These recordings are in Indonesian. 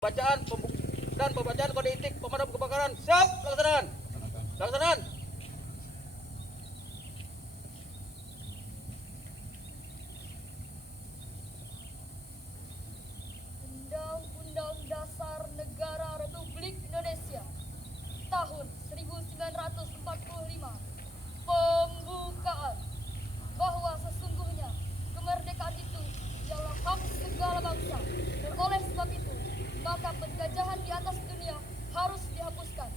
Bacaan dan pembacaan kode etik pemadam kebakaran. Siap, laksanakan. Laksanakan. Undang-Undang Dasar Negara Republik Indonesia tahun 1945 pembukaan bahwa sesungguhnya kemerdekaan itu ialah hak segala bangsa, dan oleh sebab itu maka penjajahan di atas dunia harus dihapuskan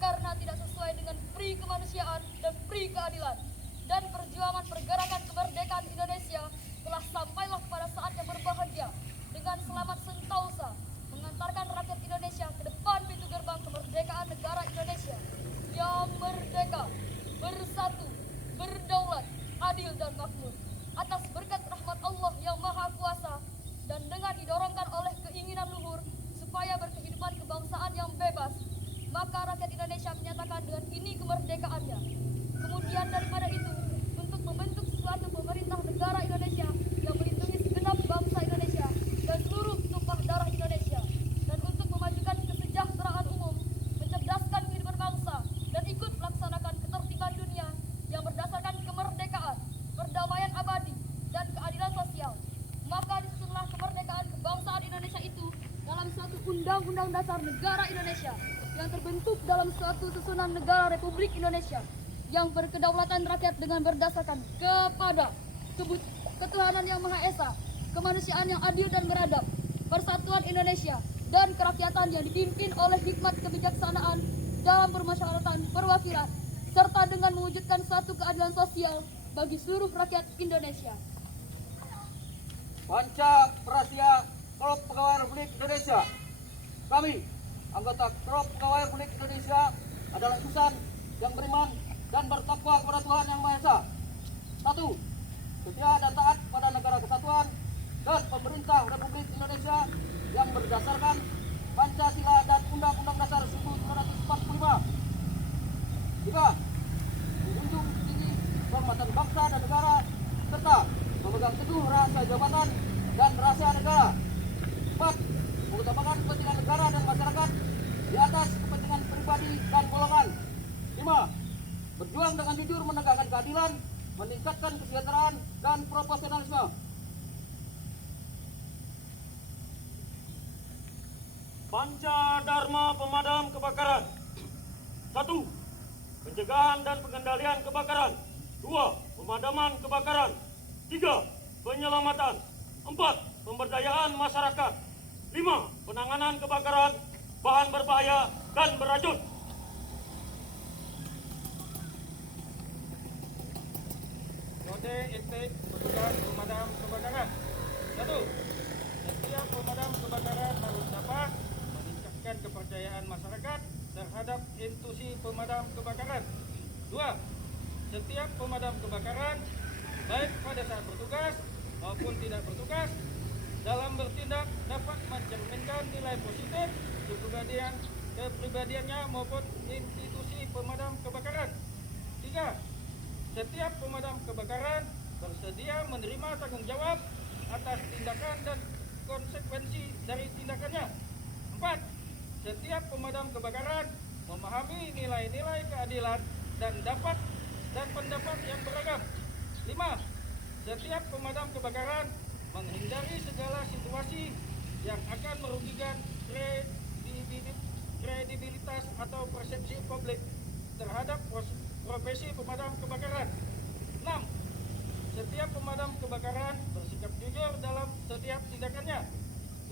karena tidak sesuai dengan pri kemanusiaan dan pri keadilan, dan perjuangan pergerakan kemerdekaan Indonesia telah sampailah pada saat yang berbahagia dengan selamat sentausa mengantarkan rakyat Indonesia ke depan pintu gerbang kemerdekaan negara Indonesia yang merdeka, bersatu, berdaulat, adil dan makmur atas berkat rahmat Allah yang Maha Kuasa, dan dengan didorongkan oleh keinginan luhur supaya berkehidupan kebangsaan yang bebas, maka rakyat Indonesia menyatakan dengan ini kemerdekaannya. Kemudian daripada itu, untuk membentuk suatu pemerintah negara Indonesia yang melindungi segenap bangsa Indonesia dan seluruh tumpah darah Indonesia, dan untuk memajukan kesejahteraan umum, mencerdaskan kehidupan bangsa, dan ikut melaksanakan ketertiban dunia yang berdasarkan kemerdekaan, perdamaian abadi, dan keadilan sosial. Maka disusunlah kemerdekaan kebangsaan Indonesia itu dalam suatu Undang-Undang Dasar Negara Indonesia yang terbentuk dalam suatu susunan negara Republik Indonesia yang berkedaulatan rakyat dengan berdasarkan kepada ketuhanan yang Maha Esa, kemanusiaan yang adil dan beradab, persatuan Indonesia, dan kerakyatan yang dipimpin oleh hikmat kebijaksanaan dalam permusyawaratan perwakilan, serta dengan mewujudkan suatu keadilan sosial bagi seluruh rakyat Indonesia. Panca Prasia Korp Pegawai Republik Indonesia. Kami, anggota Korp Pegawai Republik Indonesia, adalah insan yang beriman dan bertakwa kepada Tuhan Yang Maha Esa. 1. Setia dan taat pada negara kesatuan dan pemerintah Republik Indonesia yang berdasarkan Pancasila dan Undang-Undang Dasar 1945. 3. Menjunjung tinggi kehormatan bangsa dan negara serta memegang teguh rahasia jabatan dan rahasia negara. 4. Mengutamakan kepentingan negara dan masyarakat di atas kepentingan pribadi dan golongan. 5. Berjuang dengan jujur menegakkan keadilan, meningkatkan kesejahteraan dan profesionalisme. Panca Dharma Pemadam Kebakaran. 1. Pencegahan dan pengendalian kebakaran. 2. Pemadaman kebakaran. 3. Penyelamatan. 4. Pemberdayaan masyarakat. 5. Penanganan kebakaran, bahan berbahaya dan beracun. Kode etik petugas pemadam kebakaran. 1. Setiap pemadam kebakaran harus dapat meningkatkan kepercayaan masyarakat terhadap institusi pemadam kebakaran. 2. Setiap pemadam kebakaran, baik pada saat bertugas maupun tidak bertugas, dalam bertindak dapat mencerminkan nilai positif kepribadiannya maupun institusi pemadam kebakaran. 3. Setiap pemadam kebakaran bersedia menerima tanggung jawab atas tindakan dan konsekuensi dari tindakannya. 4. Setiap pemadam kebakaran memahami nilai-nilai keadilan dan pendapat yang beragam. 5. Setiap pemadam kebakaran menghindari segala situasi yang akan merugikan kredibilitas atau persepsi publik terhadap profesi pemadam kebakaran. 6. Setiap pemadam kebakaran bersikap jujur dalam setiap tindakannya.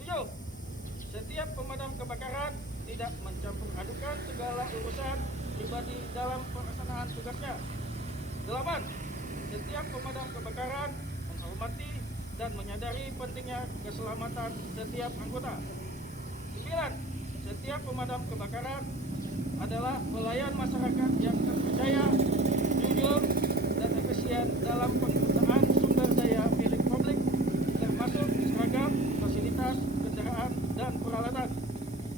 7. Setiap pemadam kebakaran tidak mencampur adukan segala urusan pribadi dalam pelaksanaan tugasnya. 8. Setiap pemadam kebakaran menghormati dan menyadari pentingnya keselamatan setiap anggota. 9. Setiap pemadam kebakaran adalah pelayan masyarakat yang terpercaya, jujur, dan efisien dalam penggunaan sumber daya milik publik, termasuk seragam, fasilitas, kendaraan, dan peralatan.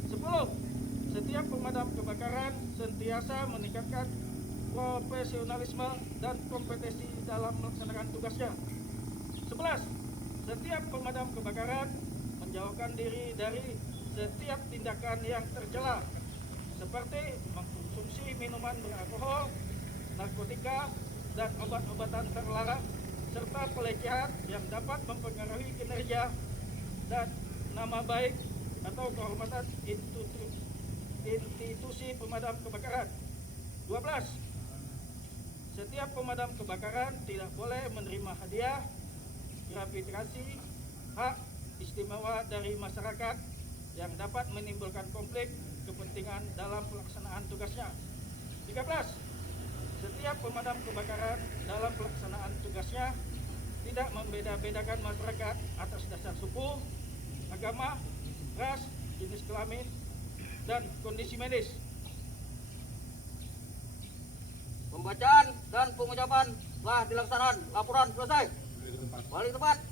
10. Setiap pemadam kebakaran sentiasa meningkatkan profesionalisme dan kompetensi dalam melaksanakan tugasnya. 11. Setiap pemadam kebakaran menjauhkan diri dari setiap tindakan yang tercela seperti mengkonsumsi minuman beralkohol, narkotika, dan obat-obatan terlarang, serta pelecehan yang dapat mempengaruhi kinerja dan nama baik atau kehormatan institusi pemadam kebakaran. 12. Setiap pemadam kebakaran tidak boleh menerima hadiah, gratifikasi, hak istimewa dari masyarakat yang dapat menimbulkan konflik kepentingan dalam pelaksanaan tugasnya. 13. Setiap pemadam kebakaran dalam pelaksanaan tugasnya tidak membeda-bedakan masyarakat atas dasar suku, agama, ras, jenis kelamin, dan kondisi medis. Pembacaan dan pengucapan telah dilaksanakan. Laporan selesai. Balik tempat.